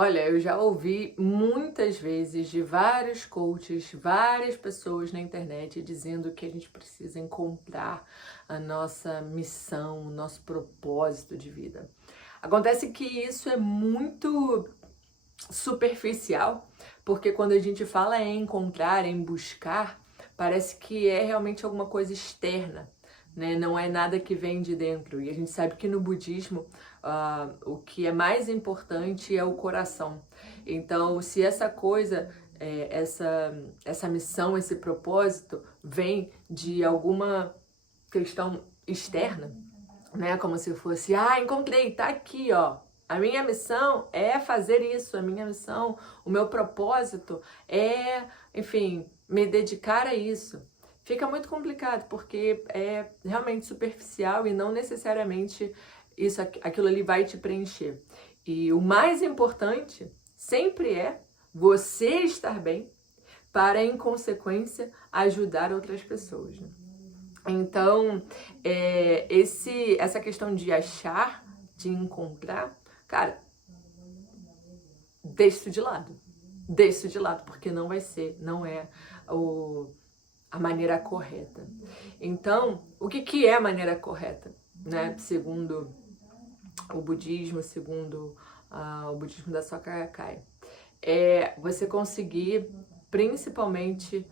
Olha, eu já ouvi muitas vezes de vários coaches, várias pessoas na internet dizendo que a gente precisa encontrar a nossa missão, o nosso propósito de vida. Acontece que isso é muito superficial, porque quando a gente fala em encontrar, em buscar, parece que é realmente alguma coisa externa, né? Não é nada que vem de dentro. E a gente sabe que no budismo, o que é mais importante é o coração. Então, se essa coisa, essa missão, esse propósito vem de alguma questão externa, né? Como se fosse, encontrei, tá aqui, ó. A minha missão é fazer isso, a minha missão, o meu propósito é, enfim, me dedicar a isso. Fica muito complicado porque é realmente superficial e não necessariamente aquilo ali vai te preencher. E o mais importante sempre é você estar bem para, em consequência, ajudar outras pessoas, né? Então, essa questão de achar, de encontrar, cara, deixa isso de lado. Deixa isso de lado, porque não vai ser, não é a maneira correta. Então, o que é a maneira correta, né? Segundo o budismo, segundo o budismo da Soka Gakkai, é você conseguir, principalmente,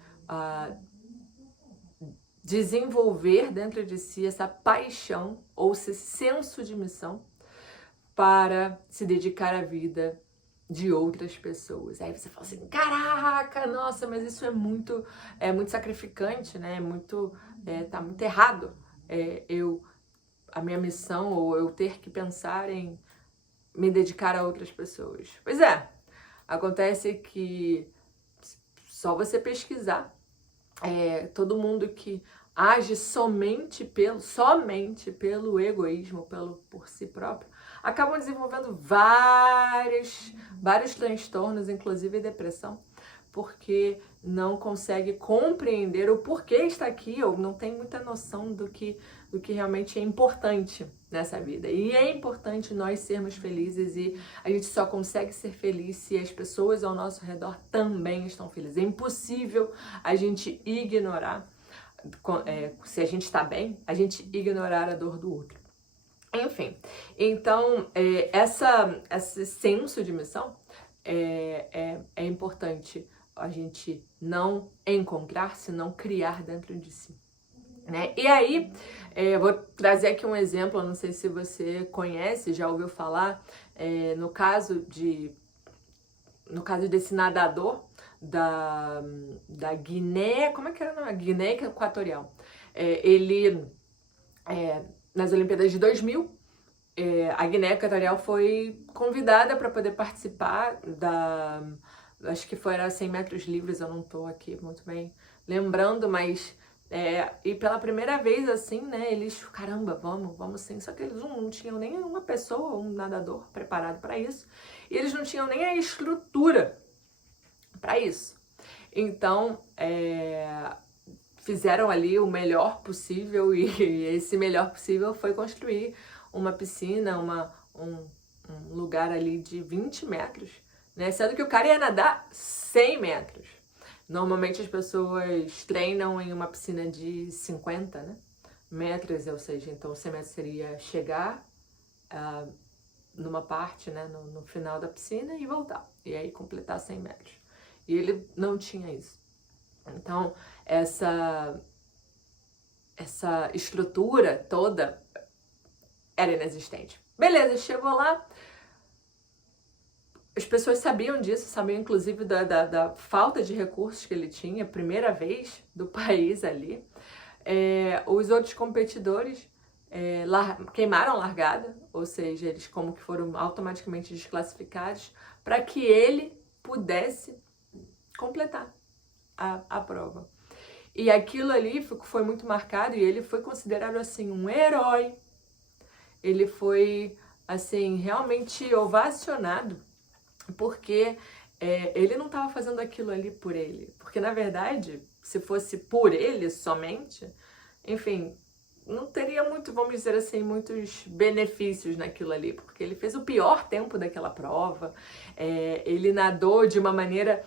desenvolver dentro de si essa paixão ou esse senso de missão para se dedicar à vida de outras pessoas. Aí você fala assim, caraca, nossa, mas isso é muito sacrificante, né? Tá muito errado. A minha missão ou eu ter que pensar em me dedicar a outras pessoas. Pois é, acontece que só você pesquisar, todo mundo que age somente pelo egoísmo, por si próprio, acabam desenvolvendo vários transtornos, inclusive depressão, porque não consegue compreender o porquê está aqui, ou não tem muita noção do que realmente é importante nessa vida. E é importante nós sermos felizes, e a gente só consegue ser feliz se as pessoas ao nosso redor também estão felizes. É impossível a gente ignorar, se a gente está bem, a gente ignorar a dor do outro. Enfim, então esse senso de missão é importante a gente não encontrar, senão criar dentro de si, né? E aí, eu vou trazer aqui um exemplo, eu não sei se você conhece, já ouviu falar, no caso desse nadador da Guiné, como é que era o nome? Guiné Equatorial. Ele, nas Olimpíadas de 2000, a Guiné Equatorial foi convidada para poder participar acho que era 100 metros livres, eu não tô aqui muito bem lembrando, mas e pela primeira vez, assim, né, eles, caramba, vamos sim, só que eles não tinham nem uma pessoa, um nadador preparado para isso, e eles não tinham nem a estrutura para isso. Então, fizeram ali o melhor possível, e esse melhor possível foi construir uma piscina, um lugar ali de 20 metros, né? Sendo que o cara ia nadar 100 metros. Normalmente as pessoas treinam em uma piscina de 50, né, metros, ou seja, então 100 metros seria chegar numa parte, né, no final da piscina e voltar, e aí completar 100 metros. E ele não tinha isso. Então, essa estrutura toda era inexistente. Beleza, chegou lá, as pessoas sabiam disso, sabiam inclusive da falta de recursos que ele tinha, primeira vez do país ali. Os outros competidores queimaram largada, ou seja, eles como que foram automaticamente desclassificados para que ele pudesse completar a prova. E aquilo ali foi muito marcado, e ele foi considerado assim um herói. Ele foi assim realmente ovacionado, porque ele não estava fazendo aquilo ali por ele. Porque na verdade, se fosse por ele somente, enfim, não teria muito, vamos dizer assim, muitos benefícios naquilo ali, porque ele fez o pior tempo daquela prova, ele nadou de uma maneira,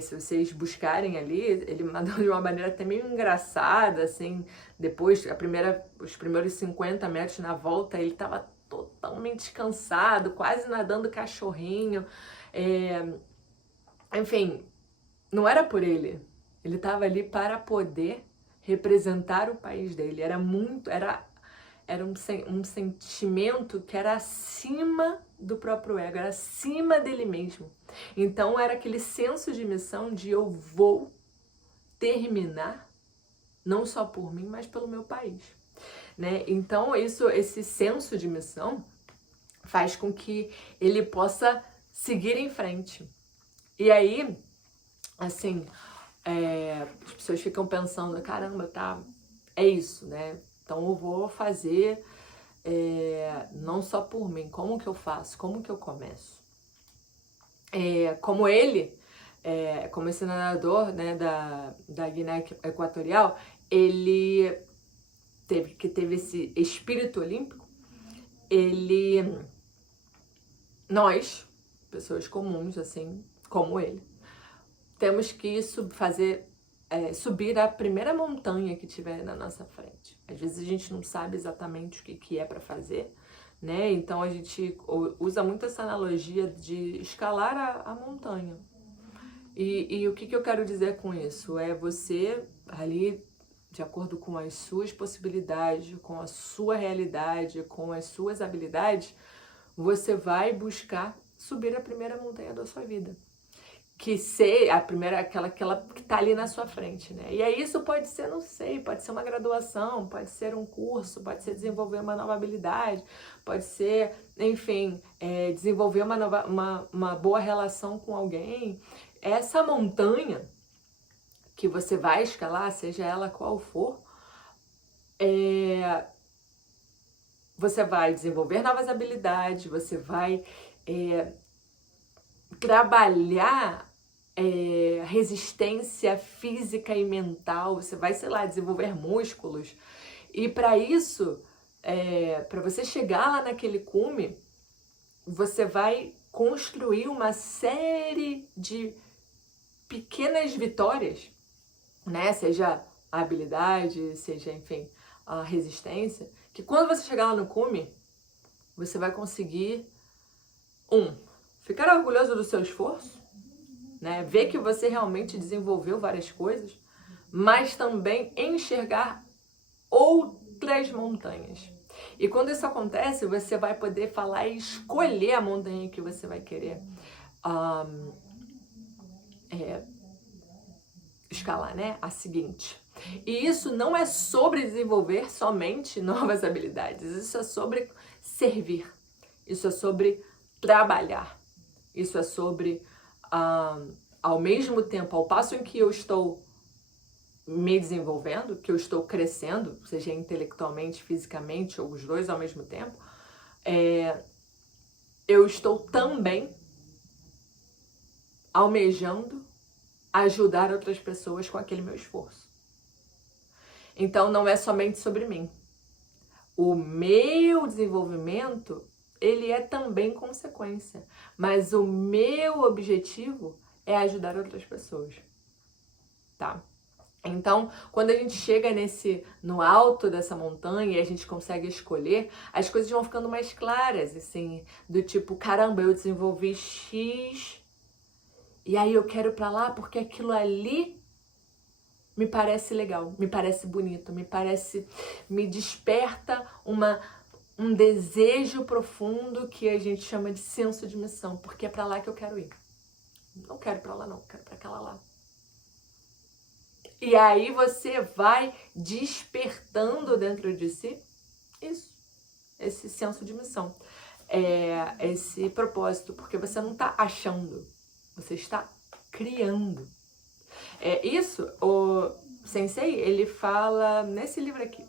se vocês buscarem ali, ele nadou de uma maneira até meio engraçada, assim, depois, os primeiros 50 metros na volta, ele estava totalmente cansado, quase nadando cachorrinho, enfim, não era por ele estava ali para poder representar o país dele, era um sentimento que era acima do próprio ego, era acima dele mesmo. Então era aquele senso de missão de eu vou terminar, não só por mim, mas pelo meu país, né? Então esse senso de missão faz com que ele possa seguir em frente. E aí, assim, as pessoas ficam pensando, caramba, tá, é isso, né? Então eu vou fazer não só por mim, como que eu faço, como que eu começo? Como esse nadador, né, da Guiné Equatorial, ele teve esse espírito olímpico, nós, pessoas comuns, assim, como ele, temos que subir a primeira montanha que tiver na nossa frente. Às vezes a gente não sabe exatamente o que é para fazer, né? Então a gente usa muito essa analogia de escalar a montanha. E o que eu quero dizer com isso? É você ali, de acordo com as suas possibilidades, com a sua realidade, com as suas habilidades, você vai buscar subir a primeira montanha da sua vida. Que ser a primeira, aquela que tá ali na sua frente, né? E aí isso pode ser, não sei, pode ser uma graduação, pode ser um curso, pode ser desenvolver uma nova habilidade, pode ser, enfim, desenvolver uma boa relação com alguém. Essa montanha que você vai escalar, seja ela qual for, você vai desenvolver novas habilidades, você vai trabalhar resistência física e mental, você vai, sei lá, desenvolver músculos. E para isso, para você chegar lá naquele cume, você vai construir uma série de pequenas vitórias, né? Seja a habilidade, seja, enfim, a resistência, que quando você chegar lá no cume, você vai conseguir, ficar orgulhoso do seu esforço, né? Ver que você realmente desenvolveu várias coisas, mas também enxergar outras montanhas. E quando isso acontece, você vai poder falar e escolher a montanha que você vai querer escalar, né? A seguinte. E isso não é sobre desenvolver somente novas habilidades, isso é sobre servir, isso é sobre trabalhar, isso é sobre ao mesmo tempo, ao passo em que eu estou me desenvolvendo, que eu estou crescendo, seja intelectualmente, fisicamente ou os dois ao mesmo tempo, eu estou também almejando ajudar outras pessoas com aquele meu esforço. Então não é somente sobre mim. O meu desenvolvimento, ele é também consequência, mas o meu objetivo é ajudar outras pessoas, tá? Então, quando a gente chega no alto dessa montanha e a gente consegue escolher, as coisas vão ficando mais claras, assim, do tipo, caramba, eu desenvolvi X e aí eu quero ir pra lá porque aquilo ali me parece legal, me parece bonito, me desperta um desejo profundo que a gente chama de senso de missão, porque é pra lá que eu quero ir. Não quero ir pra lá não, quero pra aquela lá. E aí você vai despertando dentro de si isso, esse senso de missão, esse propósito, porque você não está achando, você está criando. Isso, o Sensei, ele fala nesse livro aqui,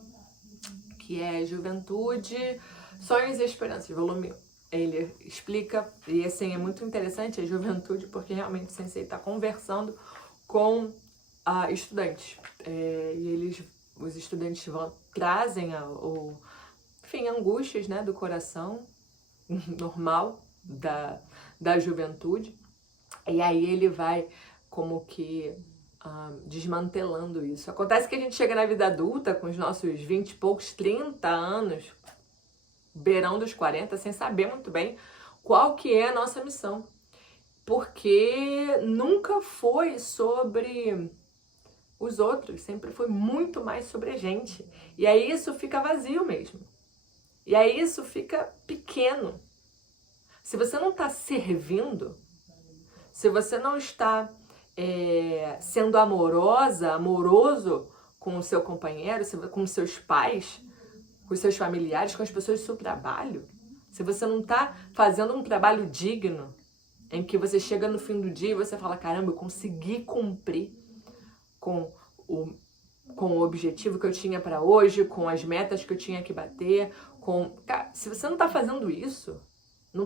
que é Juventude, Sonhos e Esperanças, volume 1. Ele explica, e assim, é muito interessante a juventude, porque realmente o Sensei está conversando com estudantes, e os estudantes trazem enfim, angústias, né, do coração normal da juventude. E aí ele vai como que desmantelando isso. Acontece que a gente chega na vida adulta com os nossos 20 e poucos, 30 anos, beirão dos 40, sem saber muito bem qual que é a nossa missão. Porque nunca foi sobre os outros, sempre foi muito mais sobre a gente. E aí isso fica vazio mesmo. E aí isso fica pequeno. Se você não está servindo, se você não está sendo amoroso com o seu companheiro, com os seus pais, com os seus familiares, com as pessoas do seu trabalho, se você não está fazendo um trabalho digno, em que você chega no fim do dia e você fala, caramba, eu consegui cumprir com o objetivo que eu tinha para hoje, com as metas que eu tinha que bater, Cara, se você não tá fazendo isso, não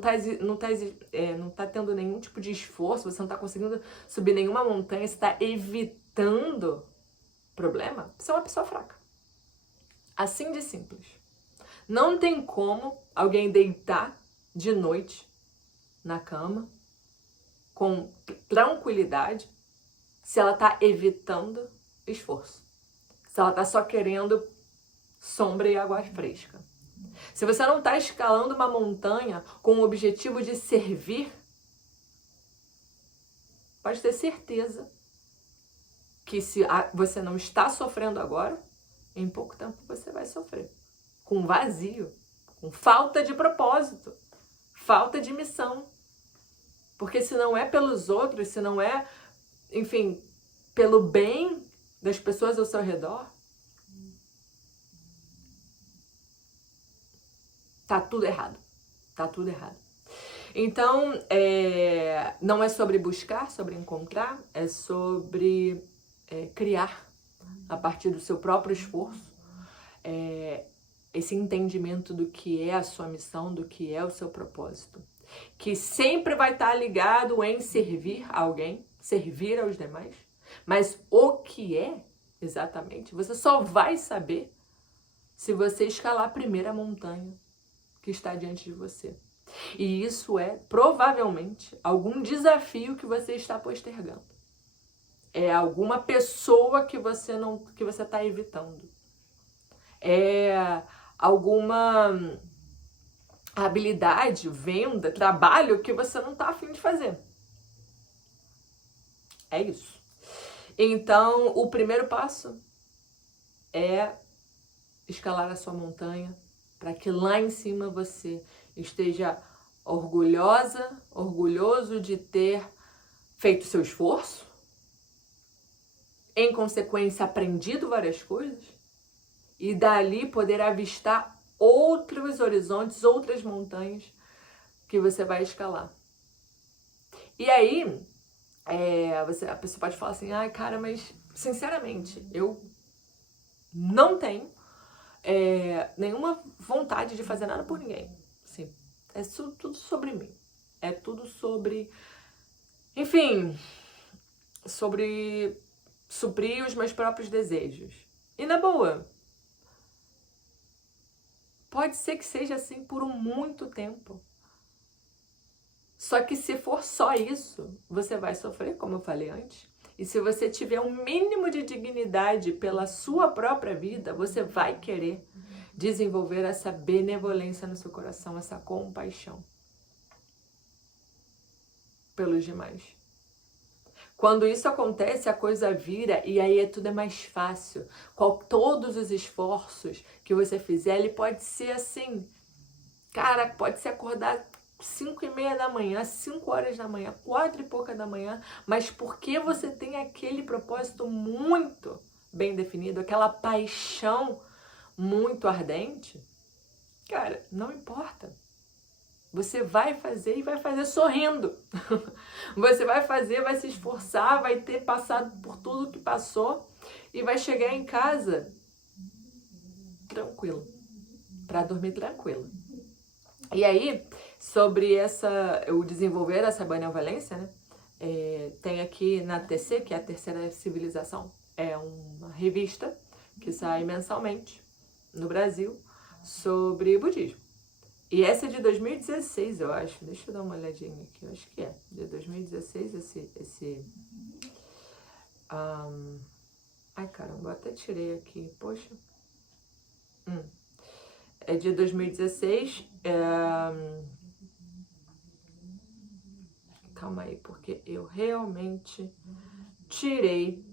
tá tendo nenhum tipo de esforço, você não tá conseguindo subir nenhuma montanha, você tá evitando problema, você é uma pessoa fraca. Assim de simples. Não tem como alguém deitar de noite na cama com tranquilidade se ela tá evitando esforço. Se ela tá só querendo sombra e água fresca. Se você não está escalando uma montanha com o objetivo de servir, pode ter certeza que se você não está sofrendo agora, em pouco tempo você vai sofrer. Com vazio, com falta de propósito, falta de missão. Porque se não é pelos outros, se não é, enfim, pelo bem das pessoas ao seu redor, tá tudo errado. Tá tudo errado. Então, não é sobre buscar, sobre encontrar, é sobre criar, a partir do seu próprio esforço, esse entendimento do que é a sua missão, do que é o seu propósito. Que sempre vai estar ligado em servir a alguém, servir aos demais, mas o que é exatamente, você só vai saber se você escalar a primeira montanha que está diante de você. E isso é, provavelmente, algum desafio que você está postergando. É alguma pessoa que você está evitando. É alguma habilidade, venda, trabalho que você não está a fim de fazer. É isso. Então, o primeiro passo é escalar a sua montanha, para que lá em cima você esteja orgulhoso de ter feito seu esforço, em consequência aprendido várias coisas, e dali poder avistar outros horizontes, outras montanhas que você vai escalar. E aí, a pessoa pode falar assim, ai cara, mas sinceramente, eu não tenho nenhuma vontade de fazer nada por ninguém. Assim, é tudo sobre mim. É tudo sobre, enfim, sobre suprir os meus próprios desejos. E na boa, pode ser que seja assim por muito tempo. Só que se for só isso, você vai sofrer, como eu falei antes. E se você tiver um mínimo de dignidade pela sua própria vida, você vai querer desenvolver essa benevolência no seu coração, essa compaixão pelos demais. Quando isso acontece, a coisa vira e aí tudo é mais fácil. Todos os esforços que você fizer, ele pode ser assim, cara, pode ser acordar 5:30 da manhã, 5 horas da manhã, 4 e pouca da manhã, mas porque você tem aquele propósito muito bem definido, aquela paixão muito ardente, cara, não importa. Você vai fazer e vai fazer sorrindo. Você vai fazer, vai se esforçar, vai ter passado por tudo que passou e vai chegar em casa tranquilo, para dormir tranquilo. E aí, sobre o desenvolver essa benevolência, né? Tem aqui na TC, que é a Terceira Civilização, é uma revista que sai mensalmente. no Brasil sobre budismo. E essa é de 2016, eu acho. Deixa eu dar uma olhadinha aqui. Eu acho que é de 2016 Ai, caramba, eu até tirei aqui. Poxa. É de 2016. Calma aí, porque eu realmente tirei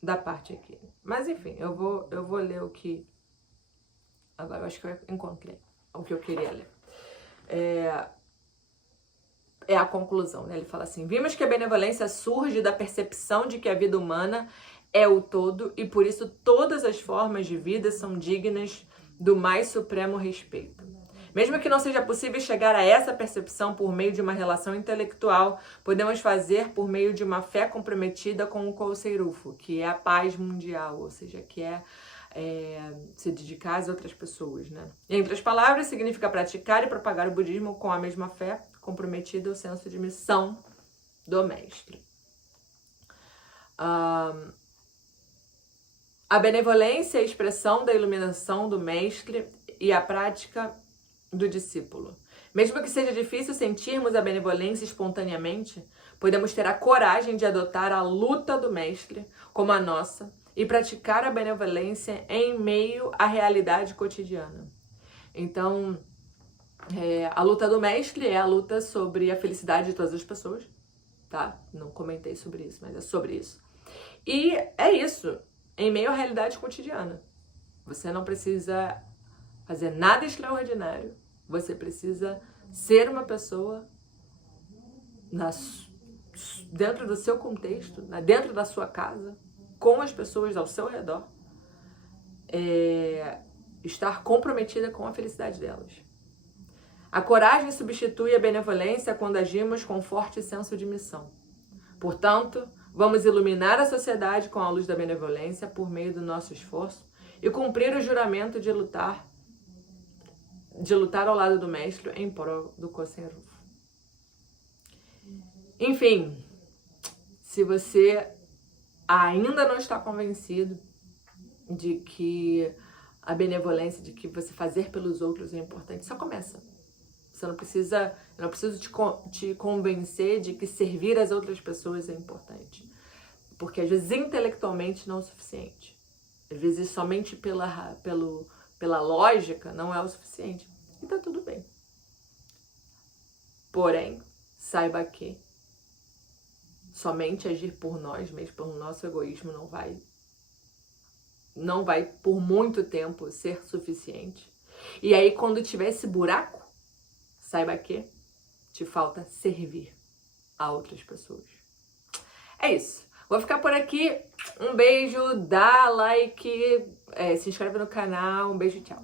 da parte aqui. Mas enfim, eu vou ler o que... Agora eu acho que eu encontrei o que eu queria ler. É a conclusão, né? Ele fala assim: vimos que a benevolência surge da percepção de que a vida humana é o todo e por isso todas as formas de vida são dignas do mais supremo respeito. Mesmo que não seja possível chegar a essa percepção por meio de uma relação intelectual, podemos fazer por meio de uma fé comprometida com o Kousei-Rufu, que é a paz mundial, ou seja, que é se dedicar às outras pessoas, né? Em outras palavras, significa praticar e propagar o budismo com a mesma fé comprometida ao senso de missão do mestre. A benevolência é a expressão da iluminação do mestre e a prática do discípulo. Mesmo que seja difícil sentirmos a benevolência espontaneamente, podemos ter a coragem de adotar a luta do mestre como a nossa e praticar a benevolência em meio à realidade cotidiana. Então, a luta do mestre é a luta sobre a felicidade de todas as pessoas, tá? Não comentei sobre isso, mas é sobre isso. E é isso, em meio à realidade cotidiana. Você não precisa fazer nada extraordinário. Você precisa ser uma pessoa dentro do seu contexto, dentro da sua casa, com as pessoas ao seu redor, estar comprometida com a felicidade delas. A coragem substitui a benevolência quando agimos com forte senso de missão. Portanto, vamos iluminar a sociedade com a luz da benevolência por meio do nosso esforço e cumprir o juramento de lutar ao lado do mestre em prol do Kousei-Rufu. Enfim, se você ainda não está convencido de que a benevolência, de que você fazer pelos outros é importante, só começa. Você não precisa, eu não preciso te convencer de que servir as outras pessoas é importante. Porque às vezes intelectualmente não é o suficiente. Às vezes somente pela lógica não é o suficiente. E tá tudo bem. Porém, saiba que somente agir por nós mesmos, pelo nosso egoísmo, não vai por muito tempo ser suficiente. E aí, quando tiver esse buraco, saiba que te falta servir a outras pessoas. É isso. Vou ficar por aqui. Um beijo, dá like, se inscreve no canal. Um beijo, tchau.